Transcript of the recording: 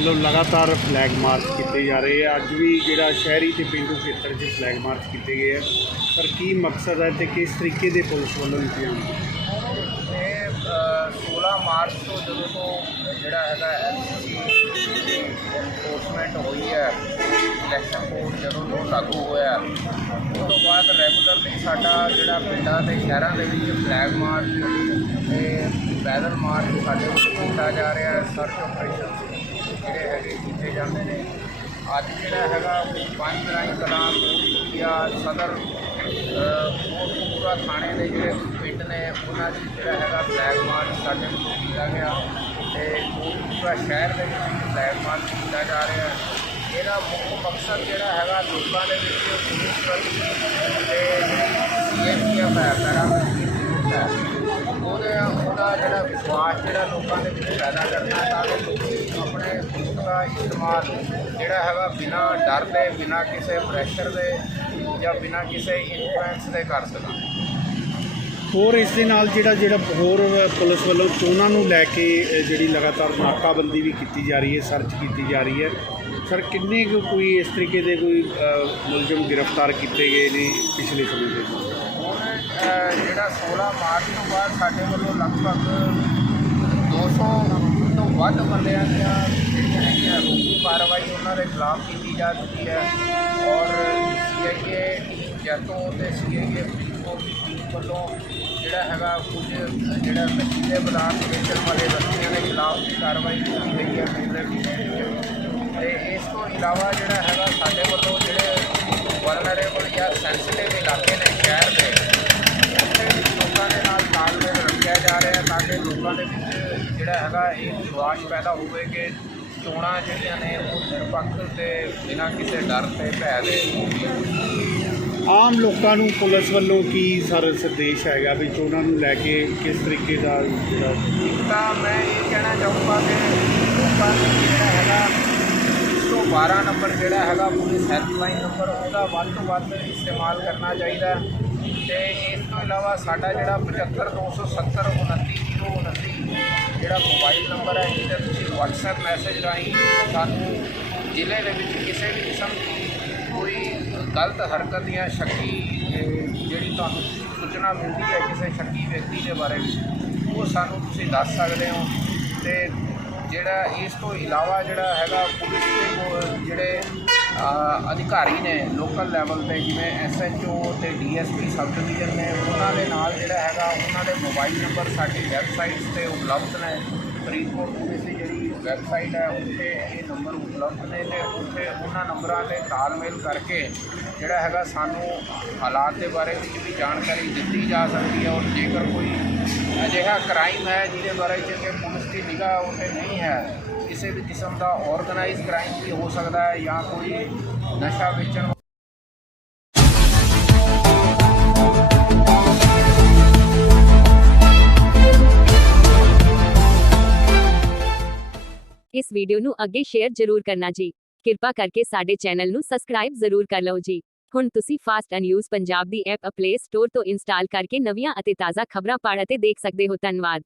ਵੱਲੋਂ ਲਗਾਤਾਰ flag March ਕੀਤੇ ਜਾ ਰਹੇ ਆ। ਅੱਜ ਵੀ ਜਿਹੜਾ ਸ਼ਹਿਰੀ ਤੇ ਪਿੰਡੂ ਖੇਤਰ 'ਚ ਫਲੈਗ ਮਾਰਚ ਕੀਤੇ ਗਏ ਆ। ਪਰ ਕੀ ਮਕਸਦ ਹੈ ਤੇ ਕਿਸ ਤਰੀਕੇ ਦੇ ਪੁਲਿਸ ਵੱਲੋਂ ਇੰਤਜ਼ਾਮ ਕੀਤੇ ਇਹ 16 ਮਾਰਚ ਤੋਂ ਜਦੋਂ ਤੋਂ ਜਿਹੜਾ ਹੈਗਾ ਐਲਸੀਸੀ ਐਨਫੋਰਸਮੈਂਟ ਹੋਈ ਹੈ ਇਲੈਕਸ਼ਨ ਕੋਡ ਜਦੋਂ ਤੋਂ ਲਾਗੂ ਹੋਇਆ, ਉਸ ਤੋਂ ਬਾਅਦ ਰੈਗੂਲਰਲੀ ਸਾਡਾ ਜਿਹੜਾ ਪਿੰਡਾਂ ਤੇ ਸ਼ਹਿਰਾਂ ਦੇ ਵਿੱਚ ਫਲੈਗ ਮਾਰਚ ਤੇ ਪੈਦਲ ਮਾਰਚ ਸਾਡੇ ਵੱਲੋਂ ਕੀਤਾ ਜਾ ਰਿਹਾ ਹੈ ਸਰਚ ਆਪਰੇਸ਼ਨ ਜਿਹੜੇ ਹੈਗੇ ਕੀਤੇ ਜਾਂਦੇ ਨੇ। ਅੱਜ ਜਿਹੜਾ ਹੈਗਾ ਪੰਜ ਰਾਈ ਕਲਾਂ ਕੋਟੀਆ ਸਦਰ ਕੋਟਪੂਰਾ ਥਾਣੇ ਦੇ ਜਿਹੜੇ ਪਿੰਡ ਨੇ, ਉਹਨਾਂ 'ਚ ਜਿਹੜਾ ਹੈਗਾ ਬਲੈਕ ਮਾਰਚ ਸਾਡੇ ਵੱਲੋਂ ਕੀਤਾ ਗਿਆ। ਤੇ ਕੋਟਪੂਰਾ ਸ਼ਹਿਰ ਦੇ ਵਿੱਚ ਬਲੈਕ ਮਾਰਚ ਕੀਤਾ ਜਾ ਰਿਹਾ। ਹੈ ਇਹਦਾ ਮੁੱਖ ਮਕਸਦ ਜਿਹੜਾ ਹੈਗਾ ਲੋਕਾਂ ਦੇ ਵਿੱਚ ਪੁਲਿਸ ਪ੍ਰਤੀ ਤੇ ਸੀਐਨਪੀਐਫ ਹੈ ਪੈਰਾਮਿਲਟਰੀ ਉਹਦੇ, ਉਹਦਾ ਜਿਹੜਾ ਵਿਸ਼ਵਾਸ ਜਿਹੜਾ ਲੋਕਾਂ ਦੇ ਵਿੱਚ ਪੈਦਾ ਕਰਨਾ, ਤਾਂ ਕਿ ਦਾ ਇਸਤੇਮਾਲ ਜਿਹੜਾ ਹੈਗਾ ਬਿਨਾਂ ਡਰ ਦੇ ਬਿਨਾਂ ਕਿਸੇ ਪ੍ਰੈਸ਼ਰ ਦੇ ਜਾਂ ਬਿਨਾਂ ਕਿਸੇ ਇਨਫਲੂਐਂਸ ਦੇ ਕਰ ਸਕਣ ਹੋਰ ਇਸ ਦੇ ਨਾਲ ਜਿਹੜਾ ਜਿਹੜਾ ਹੋਰ ਪੁਲਿਸ ਵੱਲੋਂ ਚੋਣਾਂ ਨੂੰ ਲੈ ਕੇ ਜਿਹੜੀ ਲਗਾਤਾਰ ਨਾਕਾਬੰਦੀ ਵੀ ਕੀਤੀ ਜਾ ਰਹੀ ਹੈ ਸਰਚ ਕੀਤੀ ਜਾ ਰਹੀ ਹੈ। ਸਰ ਕਿੰਨੇ ਕੁ ਕੋਈ ਇਸ ਤਰੀਕੇ ਦੇ ਕੋਈ ਮੁਲਜ਼ਮ ਗ੍ਰਿਫਤਾਰ ਕੀਤੇ ਗਏ ਨੇ ਪਿਛਲੇ ਸਮੇਂ ਦੇ ਵਿੱਚ? ਜਿਹੜਾ 16 ਮਾਰਚ ਤੋਂ ਬਾਅਦ ਸਾਡੇ ਵੱਲੋਂ ਲਗਭਗ 200 ਤੋਂ ਵੱਧ ਬੰਦਿਆਂ ਦੀਆਂ ਜਿਹੜੀਆਂ ਹੈਗੀਆਂ ਰੋਕੀ ਕਾਰਵਾਈ ਉਹਨਾਂ ਦੇ ਖਿਲਾਫ ਕੀਤੀ ਜਾ ਚੁੱਕੀ ਹੈ। ਔਰ ਸੀਆਈਏ ਜੈਤੋਂ ਤੇ ਸੀਆਈਏ ਫਰੀਦਕੋਟ ਦੀ ਟੀਮ ਵੱਲੋਂ ਜਿਹੜਾ ਹੈਗਾ ਕੁਝ, ਜਿਹੜਾ ਨਸ਼ੀਲੇ ਪਦਾਰਥ ਵੇਚਣ ਵਾਲੇ ਵਿਅਕਤੀਆਂ ਦੇ ਖਿਲਾਫ ਵੀ ਕਾਰਵਾਈ ਕੀਤੀ ਗਈ ਹੈ ਪਿਛਲੇ ਤੇ ਇਸ ਤੋਂ ਇਲਾਵਾ ਜਿਹੜਾ ਹੈਗਾ ਸਾਡੇ ਵੱਲੋਂ ਜਿਹੜੇ ਵਲਨਰੇਬਲ ਜਾਂ ਸੈਂਸਿਟਿਵ ਇਲਾਕੇ ਨੇ ਸ਼ਹਿਰ ਦੇ, ਉੱਥੇ ਲੋਕਾਂ ਦੇ ਨਾਲ ਤਾਲਮੇਲ ਰੱਖਿਆ ਜਾ ਰਿਹਾ ਹੈ ਤਾਂ ਕਿ ਲੋਕਾਂ ਦੇ ਵਿੱਚ ਜਿਹੜਾ ਹੈਗਾ ਇਹ ਵਿਸ਼ਵਾਸ ਪੈਦਾ ਹੋਵੇ ਕਿ ਚੋਣਾਂ ਜਿਹੜੀਆਂ ਨੇ ਉਹ ਨਿਰਪੱਖ ਤੇ ਬਿਨਾਂ ਕਿਸੇ ਡਰ ਤੇ ਭੈ ਦੇ ਆਮ ਲੋਕਾਂ ਨੂੰ ਪੁਲਿਸ ਵੱਲੋਂ ਕੀ ਸਰ ਸੰਦੇਸ਼ ਹੈਗਾ ਵੀ ਚੋਣਾਂ ਨੂੰ ਲੈ ਕੇ ਕਿਸ ਤਰੀਕੇ ਦਾ ਜਿਹੜਾ ਤਾਂ ਮੈਂ ਇਹ ਕਹਿਣਾ ਚਾਹੂੰਗਾ ਕਿ ਲੋਕਾਂ ਨੂੰ ਜਿਹੜਾ ਹੈਗਾ 112 ਨੰਬਰ ਜਿਹੜਾ ਹੈਗਾ ਪੁਲਿਸ ਹੈਲਪਲਾਈਨ ਨੰਬਰ ਉਹਦਾ ਵੱਧ ਤੋਂ ਵੱਧ ਇਸਤੇਮਾਲ ਕਰਨਾ ਚਾਹੀਦਾ। ਤੇ ਇਸ ਤੋਂ ਇਲਾਵਾ ਸਾਡਾ ਜਿਹੜਾ 75270 29029 ਜਿਹੜਾ ਮੋਬਾਈਲ ਨੰਬਰ ਹੈ ਜਿਹਦੇ ਤੁਸੀਂ WhatsApp ਮੈਸੇਜ ਰਾਹੀਂ ਸਾਨੂੰ ਜ਼ਿਲ੍ਹੇ ਦੇ ਵਿੱਚ ਕਿਸੇ ਵੀ ਕਿਸਮ ਦੀ ਕੋਈ ਗਲਤ ਹਰਕਤ ਜਾਂ ਸ਼ੱਕੀ ਜਿਹੜੀ ਤੁਹਾਨੂੰ ਸੂਚਨਾ ਮਿਲਦੀ ਹੈ ਕਿਸੇ ਸ਼ੱਕੀ ਵਿਅਕਤੀ ਦੇ ਬਾਰੇ ਵਿੱਚ, ਉਹ ਸਾਨੂੰ ਤੁਸੀਂ ਦੱਸ ਸਕਦੇ ਹੋ। ਤੇ ਜਿਹੜਾ ਇਸ ਤੋਂ ਇਲਾਵਾ ਜਿਹੜਾ ਹੈਗਾ ਪੁਲਿਸ ਦੇ ਜਿਹੜੇ ਅਧਿਕਾਰੀ ਨੇ ਲੋਕਲ ਲੈਵਲ ਤੇ ਜਿਵੇਂ ਐਸਐਚਓ ਤੇ ਡੀਐਸਪੀ ਸਬ ਡਿਵੀਜ਼ਨ ਨੇ, ਉਹਨਾਂ ਦੇ ਨਾਲ ਜਿਹੜਾ ਹੈਗਾ, ਉਹਨਾਂ ਦੇ ਮੋਬਾਈਲ ਨੰਬਰ ਸਾਡੀ ਵੈਬਸਾਈਟਸ ਤੇ ਉਪਲਬਧ ਨੇ। ਫਰੀਦਕੋਟ ਪੁਲਿਸ ਦੀ ਜਿਹੜੀ ਵੈਬਸਾਈਟ ਹੈ, ਉੱਥੇ ਇਹ ਨੰਬਰ ਉਪਲਬਧ ਨੇ ਤੇ ਉੱਥੇ ਉਹਨਾਂ ਨੰਬਰਾਂ ਤੇ ਤਾਲਮੇਲ ਕਰਕੇ ਜਿਹੜਾ ਹੈਗਾ, ਸਾਨੂੰ ਹਾਲਾਤ ਦੇ ਬਾਰੇ ਵਿੱਚ ਵੀ ਜਾਣਕਾਰੀ ਦਿੱਤੀ ਜਾ ਸਕਦੀ ਹੈ ਔਰ ਜੇਕਰ ਕੋਈ ਅਜਿਹਾ ਕ੍ਰਾਈਮ ਹੈ, ਜਿਹਦੇ ਬਾਰੇ ਚ ਕਿ ਪੁਲਿਸ ਦੀ ਨਿਗਾਹ ਉੱਤੇ ਨਹੀਂ ਹੈ ਕਿਸੇ ਵੀ ਕਿਸਮ ਦਾ ਆਰਗੇਨਾਈਜ਼ ਕ੍ਰਾਈਮ ਵੀ ਹੋ ਸਕਦਾ ਹੈ ਜਾਂ ਕੋਈ ਨਸ਼ਾ ਵੇਚਣ ਇਸ ਵੀਡੀਓ ਨੂੰ ਅੱਗੇ ਸ਼ੇਅਰ ਜ਼ਰੂਰ ਕਰਨਾ ਜੀ। ਕਿਰਪਾ ਕਰਕੇ ਸਾਡੇ ਚੈਨਲ ਨੂੰ ਸਬਸਕ੍ਰਾਈਬ ਜ਼ਰੂਰ ਕਰ ਲਓ ਜੀ। ਹੁਣ ਤੁਸੀਂ ਫਾਸਟ ਨਿਊਜ਼ ਪੰਜਾਬ ਦੀ ਐਪ ਪਲੇ ਸਟੋਰ ਤੋਂ ਇੰਸਟਾਲ ਕਰਕੇ ਨਵੀਆਂ ਅਤੇ ਤਾਜ਼ਾ ਖਬਰਾਂ ਪੜ੍ਹ ਅਤੇ ਦੇਖ ਸਕਦੇ ਹੋ। ਧੰਨਵਾਦ।